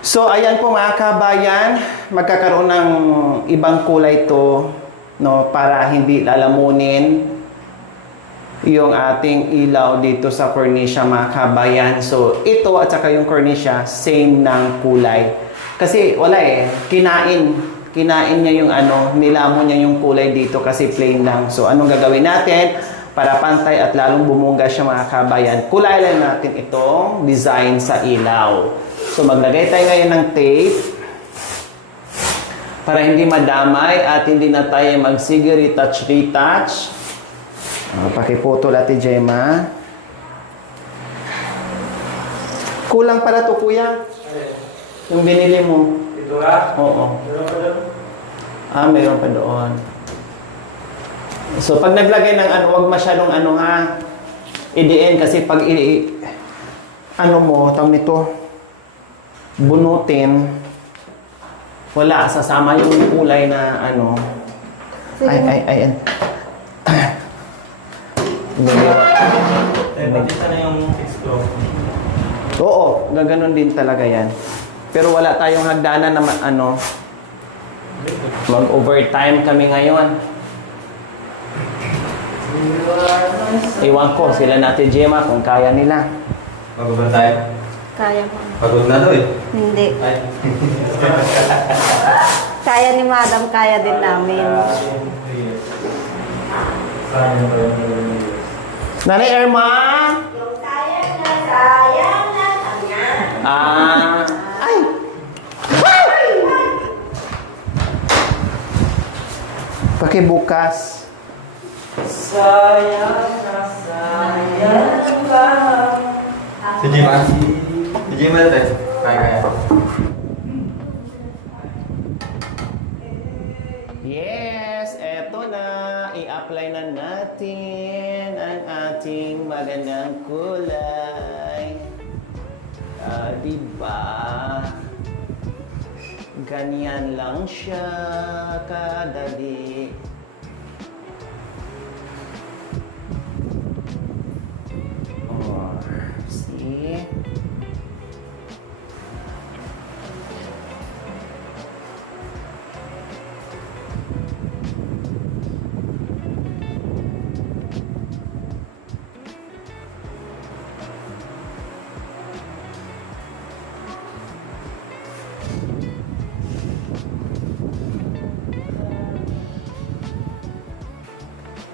So, ayan po mga kabayan, magkakaroon ng ibang kulay to, no, para hindi lalamunin yung ating ilaw dito sa cornisya mga kabayan. So, ito at saka yung cornisya, same ng kulay. Kasi wala kinain niya yung nilamon niya yung kulay dito kasi plain lang. So, anong gagawin natin para pantay at lalong bumungga siya mga kabayan? Kulay lang natin itong design sa ilaw. So, maglagay tayo ngayon ng tape para hindi madamay at hindi na tayo magsige retouch. Pakiputol Ate Gemma. Kulang pala to kuya. Yung binili mo. Ito ha? Oo. Meron pa doon? Meron pa doon. So, pag naglagay ng wag masyadong ha. Idiin kasi pag tawag nito, bunutin, wala, sasama yung kulay na Ay. Pati sana yung fix ko. Oo, gaganon din talaga yan. Pero wala tayong hagdanan na mag-overtime kami ngayon. Iwan ko, sila natin Gemma kung kaya nila. Pagod ba tayo? Kaya mo. Pagod na daw eh. Hindi. Ay. Kaya ni Madam, kaya din namin. Nanay Irma! Yung sayang na tanga. Ay! Pakibukas. Sayang ka. Si Jima? Si Jima natin. Kaya. Yes, eto na. I-apply na natin ang ating magandang kulay. Diba? Ganyan lang siya kadali. Oh, see?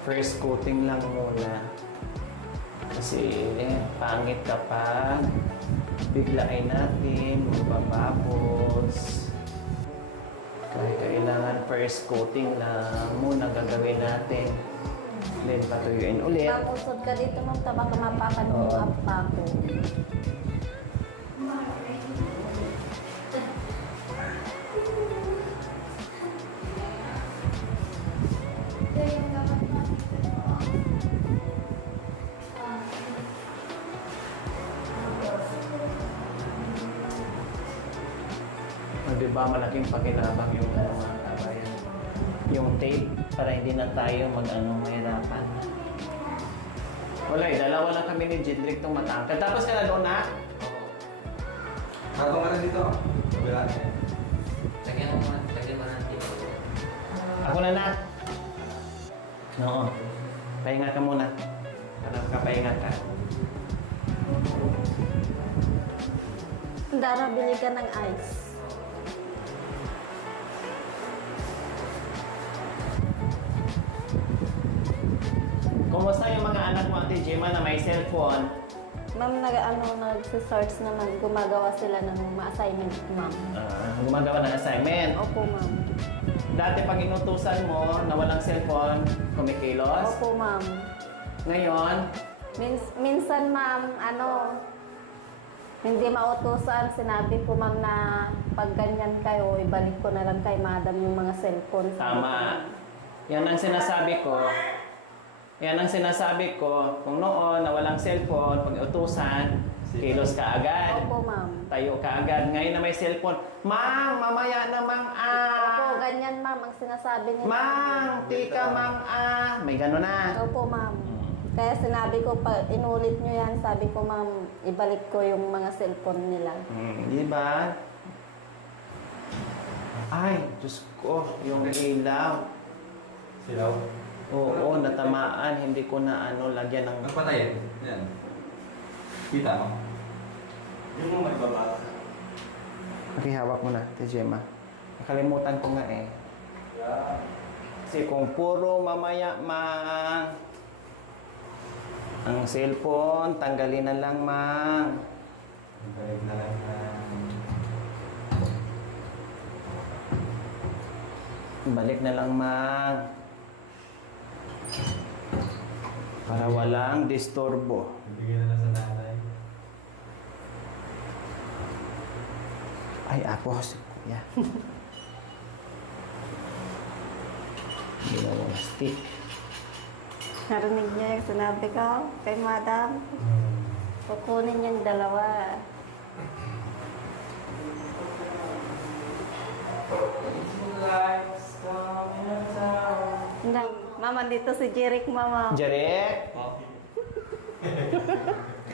First coating lang muna. Kasi pangit kapag biglain natin, magbabapos. Kaya kailangan first coating lang muna gagawin natin. Then patuyuin ulit. Makusod ka dito, ma'am. Tama ka mapakan mo yung appa ko. Diba malaking pakinabang yung mga kabayan. Yung tape para hindi na tayo mahirapan. Wala dalawa lang kami ni Jindrik tong matangkad. Tapos ka na doon na? Ako nga na dito. Kabila niya. Lagyan mo natin. Ako na. Oo. Pahinga ka muna. Pahinga ka. Dara, bili ka ng ice. Kumusta yung mga anak mo, Ate Gemma, na may cellphone? Ma'am, nag-search naman. Gumagawa sila ng mga assignment, ma'am. Gumagawa ng assignment. Opo, ma'am. Dati pag inutusan mo na walang cellphone, kumikilos. Opo, ma'am. Ngayon, Minsan, ma'am, hindi mautusan. Sinabi ko, ma'am, na pag ganyan kayo, ibalik ko na lang kay Madam yung mga cellphone. tama. Yan ang sinasabi ko. Kung noon na walang cellphone, pag utusan, kilos ka agad. Opo, ma'am. Tayo ka agad. Ngayon na may cellphone, Mang, mamaya na Mang Opo, ganyan, ma'am, ang sinasabi niya. Mang, tika Mang May gano'n na. Opo, ma'am. Kaya sinabi ko, pag inulit nyo yan, sabi ko, ma'am, ibalik ko yung mga cellphone nila. Di ba? Ay, Diyos ko, yung ilaw. Silaw. Oo, natamaan. Hindi ko na lagyan ng... Nagpatay. Yan. Kita mo? Yung mga magbaba. Okay, hawak mo na, Gemma. Nakalimutan ko nga eh. Yeah. Kasi kung puro mamaya, Mang. Ang cellphone, tanggalin na lang, Mang. Balik na lang na. Balik na lang, Mang. Para walang disturbo. Bibigyan na lang sa nanay. Ay, ako, si Kuya. Ginawang stick. Narinig niya yung sinabi ko kay madam. Kukunin niyang dalawa. Hindi. Mama, dito si Jeric, mama. Jere?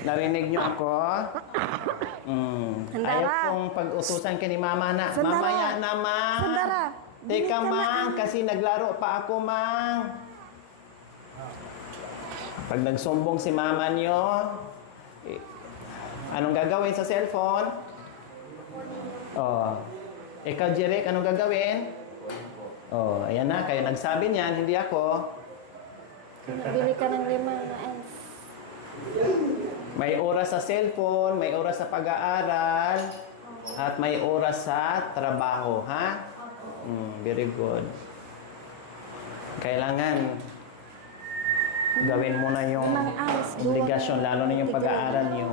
Narinig niyo ako? Sandara. Ayaw kong pag-utusan ka ni Mama na. Sandara. Mamaya naman. Sandara. Teka, Mang. Kasi naglaro pa ako, Mang. Pag nagsumbong si Mama niyo, anong gagawin sa cellphone? Oh. Ikaw, Jeric, anong gagawin? Oh, ayan na. Kayo nagsabi niyan, hindi ako. Bili ka ng 5 na ice. May oras sa cellphone, may oras sa pag-aaral, at may oras sa trabaho, ha? Very good. Kailangan gawin mo na yung 5 ice. obligasyon, lalo na yung pag-aaral niyo,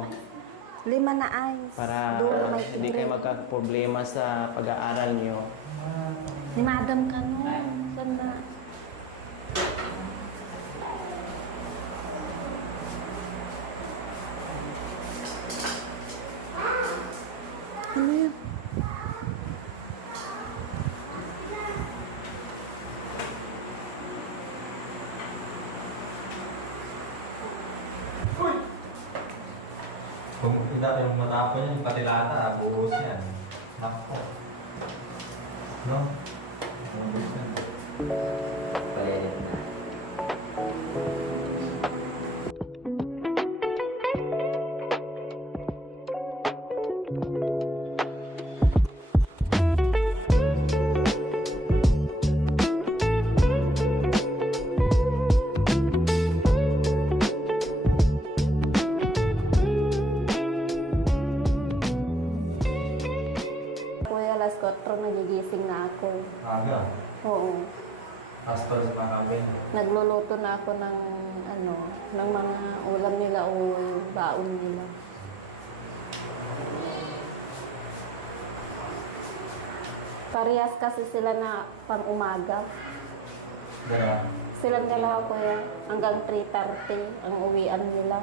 5 na ice. para Doon may hindi kayo magka-problema sa pag-aaral niyo. Ni madam ka no. Ganda. Ano yun? Kung kita yung matapon yan, pati lata, buhos yan. Nako. No? Buhos yan. Palit na. Kuya, alas 4 nagigising na ako. Aga. Oo. Astor sa mga kapin. Nagluluto na ako ng ng mga ulam nila o baon nila. Parehas kasi sila na pang umaga. Dara. Silang dalawa kuya, hanggang 3:30 ang uwian nila.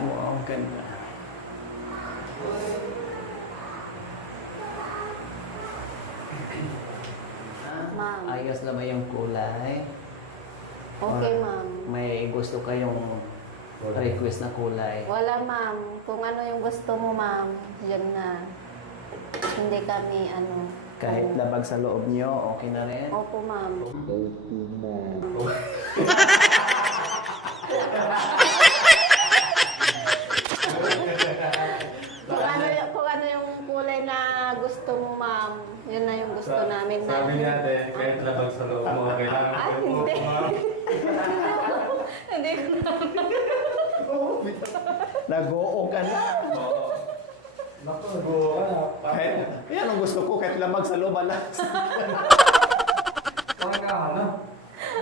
Wow, ang ganda. Ma'am. Ayos na ba yung kulay? Okay, Or ma'am. May gusto kayong request na kulay? Wala, ma'am. Kung ano yung gusto mo, ma'am, yan na. Hindi kami, Kahit labag sa loob nyo, okay na rin? Opo, ma'am. Kung ano yung kulay na gusto mo, ma'am, yun na yung gusto namin. Sabi niya ate, kahit labag sa loob mo, kailangan Ay, ko hindi. Hindi ko Nag-oo ka na. Oo. Naku, nag-uwa ka na. Kahit, yan ang gusto ko, kahit labag sa loob, alas. Parang ka, ano?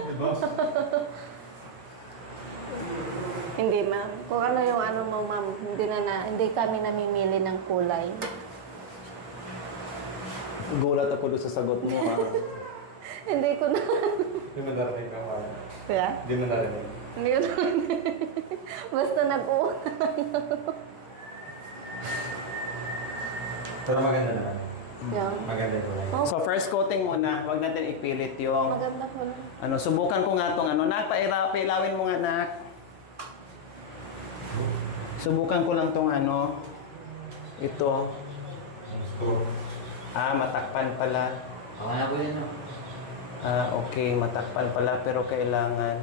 Diba? Hindi, ma'am. Kung ano yung mo, ma'am, hindi kami namimili ng kulay. Gulat ako doon sa sagot mo, ha? Hindi ko na. Hindi mo narinig ka, Mara. Kaya? Hindi mo narinig. Hindi ko na. Basta nag-uuna. Pero maganda naman. Yan. Maganda ko lang. Oh, So first coating muna, wag natin ipilit yung maganda po na. subukan ko nga tong pailawin mo nga nak. Subukan ko lang tong ito. Screw. Matakpan pala. Ako na po yun, no? Okay, matakpan pala pero kailangan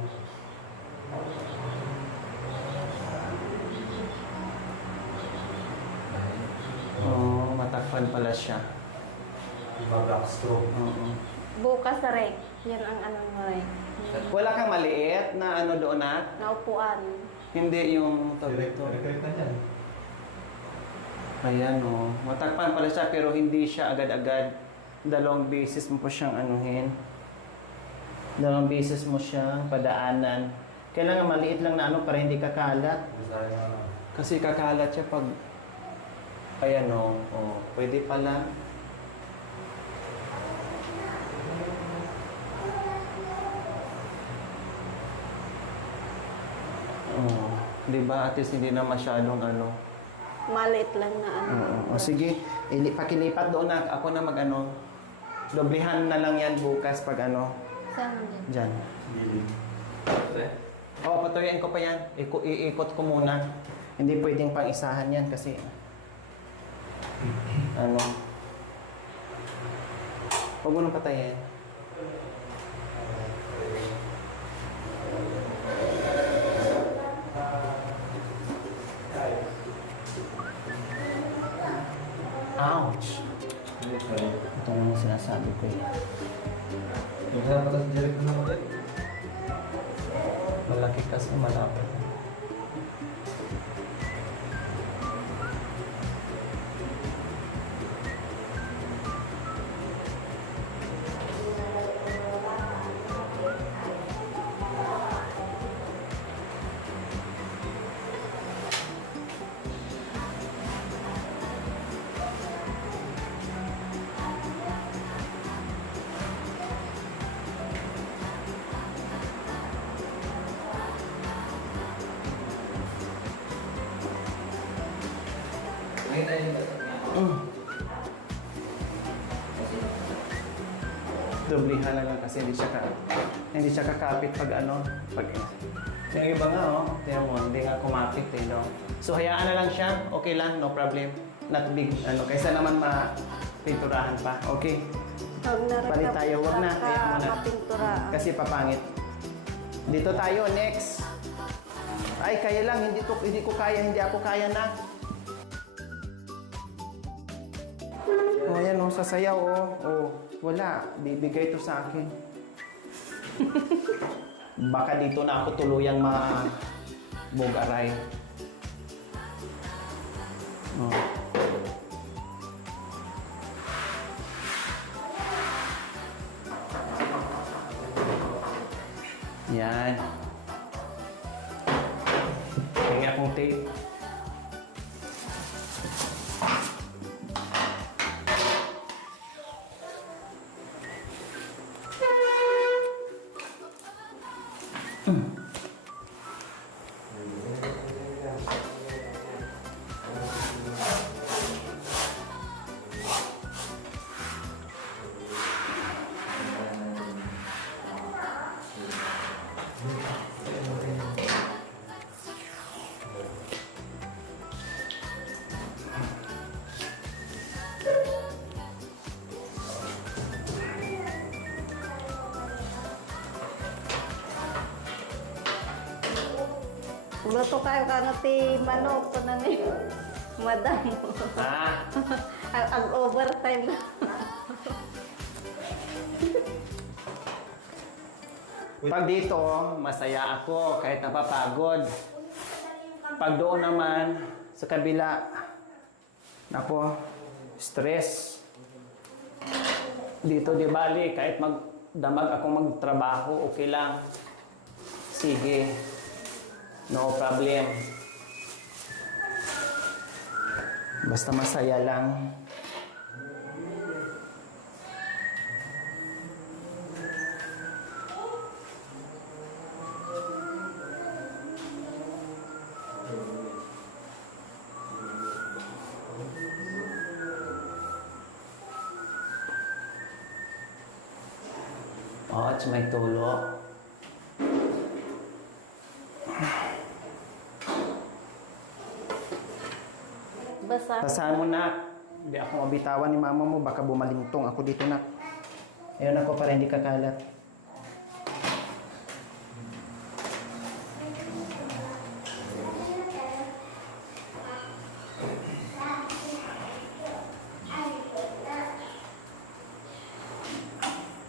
matakpan pala siya. Iba black screw. Oo. Bukas rek. Yan ang mo rek. Wala kang maliit na doon na? Naupuan. Hindi yung Direct ito. na yan. Ayan matakpan pala siya pero hindi siya agad-agad. Dalawang beses mo po siyang Dalawang beses mo siyang padaanan. Kailangan maliit lang na para hindi kakalat. Design na Kasi kakalat siya pag ayan pwede pala. Di ba? At least hindi na masyadong Maliit lang na sige, pakilipat doon na. Ako na Doblehan na lang yan bukas pag Saan din? dyan. Gilid. Patuloyin ko pa yan. Iikot ko muna. Hindi pwedeng pang isahan yan kasi huwag mo nang patayin. Ouch! Ito nga yung sinasabi ko eh. Yung dapat sa direct na ulit. Malaki kasi malapit. Nakita niyo ba? Doblihan na lang kasi hindi siya kakapit pag pag yung iba nga tingnan mo, hindi nga kumapit So hayaan na lang siya, okay lang, no problem. Not big, kaysa naman mapinturahan pa. Okay, Huwag na rin palit tayo, wag na, hayaan mo na. mapintura. Kasi papangit. Dito tayo, next. Ay, kaya lang, hindi ko kaya, hindi ako kaya na. Ayan sasayaw wala, bibigay to sa akin. Baka dito na ako tuluyang bugaray. Yan. Hingi akong tape. Luto kayo ti manok ko na ni madam. Ang overtime. Pag dito, masaya ako kahit napapagod. Pag doon naman, sa kabila, stress. Dito di bali, kahit magdamag akong magtrabaho, okay lang. Sige. No problem. Basta masaya lang. Oh, at may tulo. Basta. Basahan mo na. Hindi ako mabitawan ni mama mo. Baka bumalintong ako dito na. Ayun ako para hindi kakalat.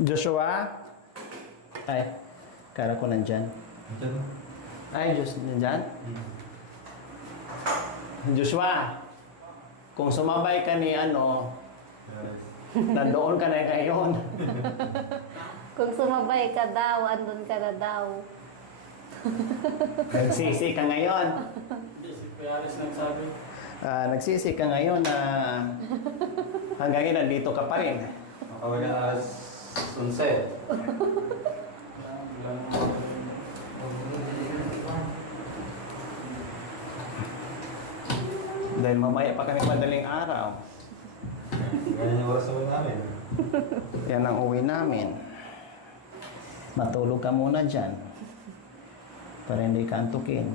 Joshua? Ay, kala ko nandyan. Diyan. Ay, nandyan? Joshua, kung sumabay ka ni nandoon ka na ngayon. Kung sumabay ka daw, andun ka na daw. Nagsisi ka ngayon. Hindi, si Kuya Aris nagsabi. Nagsisi ka ngayon na hanggang ngayon nandito ka pa rin. Makawag ka alas 11. Dahil mamaya pa kami madaling araw. Ganyan yung oras naman namin. Yan ang uwi namin. Matulog ka muna dyan. Para hindi ka antukin.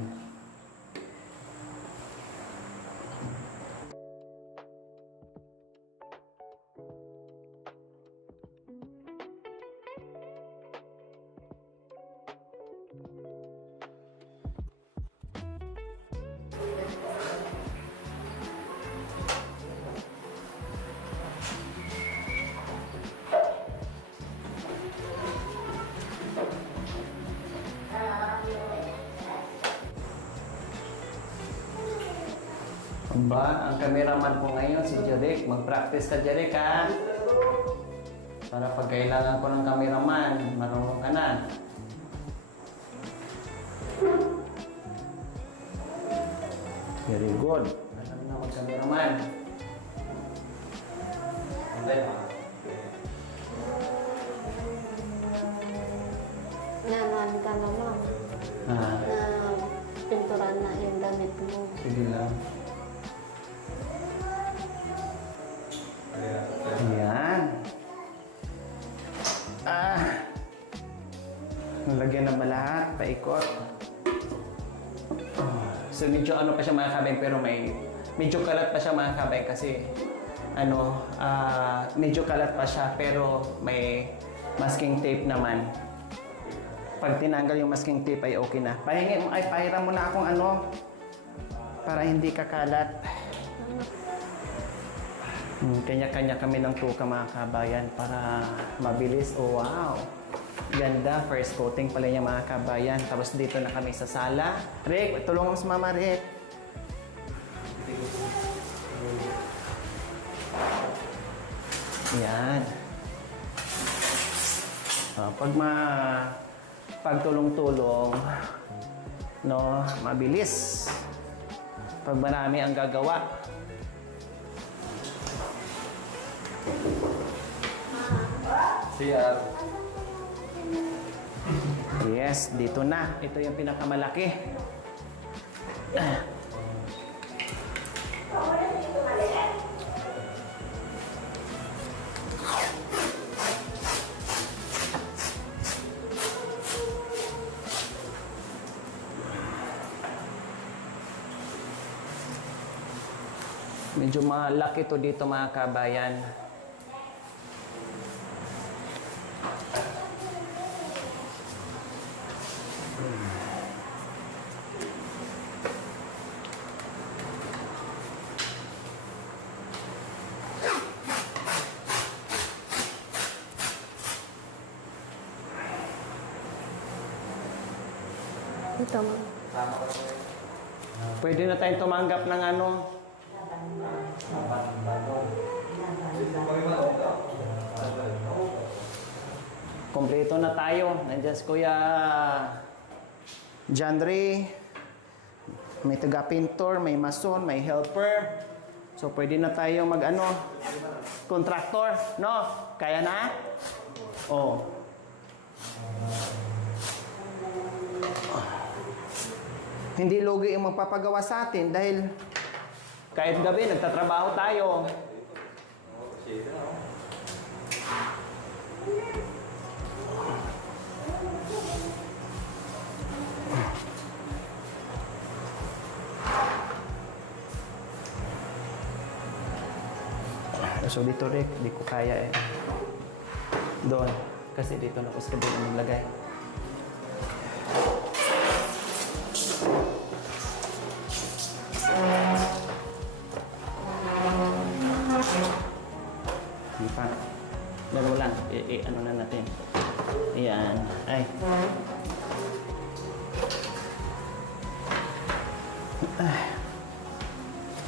Ba, ang cameraman ko ngayon si Jeric. Mag-practice ka, Jeric, ha? Para pag kailangan ko ng cameraman, marunong ka na. Very good. Alam na mag-cameraman. Hindi. Naman ka naman. Ha? Na pinturan na yung damit mo. Sige lang. Ayan. Nalagyan na ba lahat? Paikot. So medyo ano pa siya mga kabay pero medyo kalat pa siya mga kabay kasi medyo kalat pa siya pero may masking tape naman. Pag tinanggal yung masking tape ay okay na. Pahiram mo na akong para hindi kakalat. Kanya-kanya kami ng tuka mga kabayan para mabilis. Oh, wow! Ganda. First coating pala niya mga kabayan. Tapos dito na kami sa sala. Rick, tulungan mo sa mama, Rick. Yan. Pag tulong-tulong, mabilis. Pag marami ang gagawa. CR. Yes, dito na. Ito yung pinakamalaki. Medyo malaki to dito mga kabayan. Ito mo. Pwede na tayong tumanggap ng kompleto na tayo. Nandiyan si Kuya John Ray. May taga-pintor, may mason, may helper. So pwede na tayo contractor, no? Kaya na? Oh. Hindi lugi yung magpapagawa sa atin dahil kahit gabi nagtatrabaho tayo. So dito Rick, di ko kaya eh. Doon. Kasi dito na ko sa kabila maglagay. Hindi pa. Laro lang. Ano na natin. Ayan. Ay.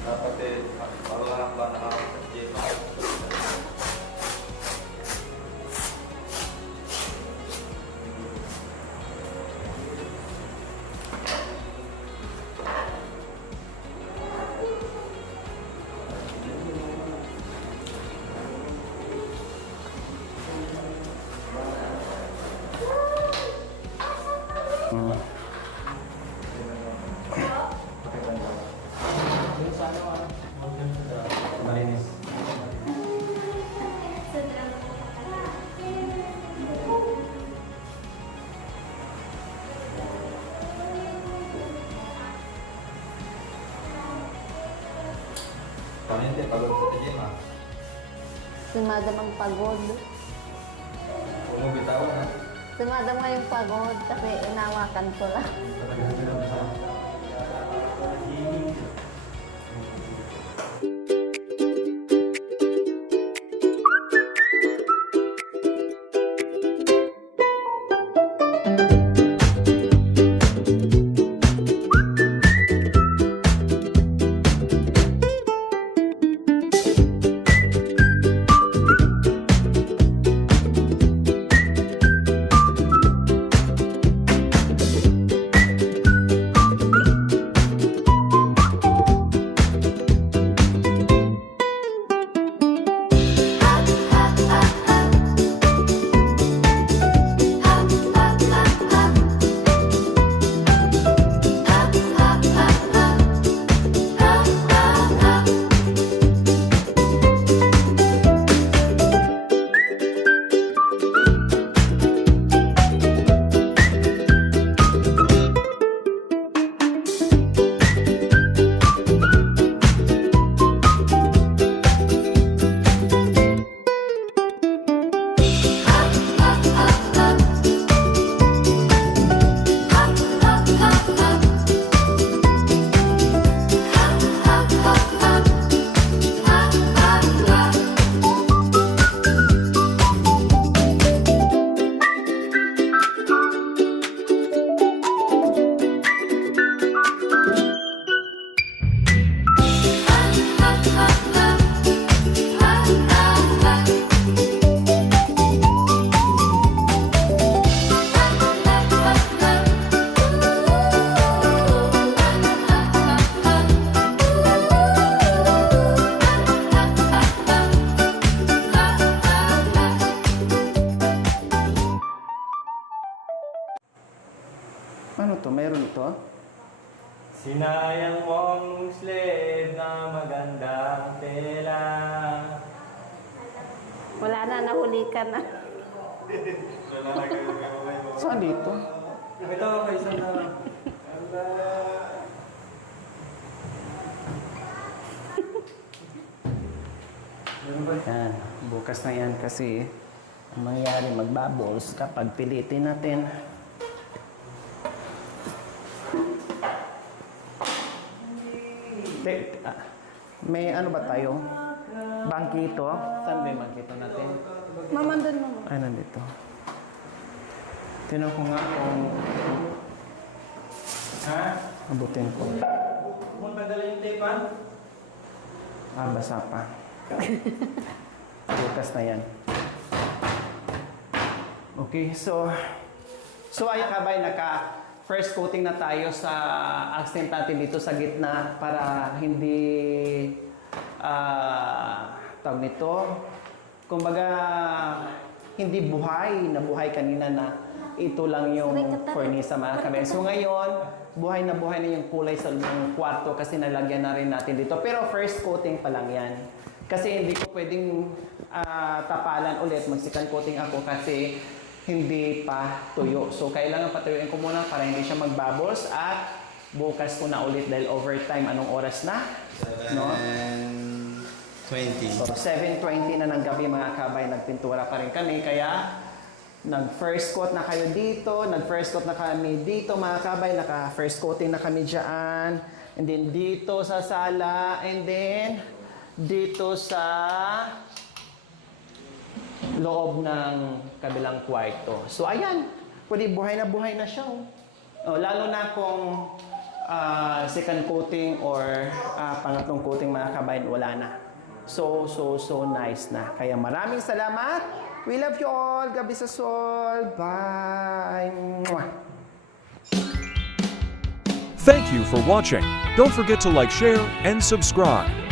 Dapat eh, parang ba nakakapag-gym? Malinis. Kami hindi, pagod sa gym ah. Si Madam ang pagod. Umubitawan ha. Si Madam nga yung pagod kasi inawakan ko lang. Ano to? Meron ito? Sinayang mo ang slave na magandang tela. Wala na, nahuli ka na. Wala na kayo gagawin mo. Saan dito? Ito, isa na. Yan. Bukas na yan kasi ang mangyayari magbubbles kapag pilitin natin. May ano ba tayo? Bangkito? Saan ba yung bangkito natin? Mamandun mo. Ay, nandito. Tinan ko nga kung... Ha? Abutin ko. Kung madala yung tape, Basa pa. Bukas na yan. Okay, so ayun ka ba, naka-first coating na tayo sa accent natin dito sa gitna para hindi tawag nito, kumbaga hindi buhay na buhay kanina na ito lang yung cornisa mga kabel. So ngayon, buhay na yung kulay sa ng kwarto kasi nalagyan na rin natin dito. Pero first coating pa lang yan. Kasi hindi ko pwedeng tapalan ulit, mag-second coating ako kasi hindi pa tuyo. So kailangan patuyuin ko muna para hindi siya mag-bubbles at bukas ko na ulit dahil overtime. Anong oras na? No? 7:20. So, 7:20 na ng gabi mga kabay, nagpintura pa rin kami. Kaya, nag-first coat na kayo dito, nag-first coat na kami dito mga kabay, naka-first coating na kami dyan. And then, dito sa sala, and then, dito sa loob ng kabilang kwarto. So, ayan, pwede buhay na siya. Oh, lalo na kung second coating or pangatlong coating mga kabayan, wala na. So nice na. Kaya maraming salamat. We love you all. Gabi sa Sol. Bye. Mwah. Thank you for watching. Don't forget to like, share, and subscribe.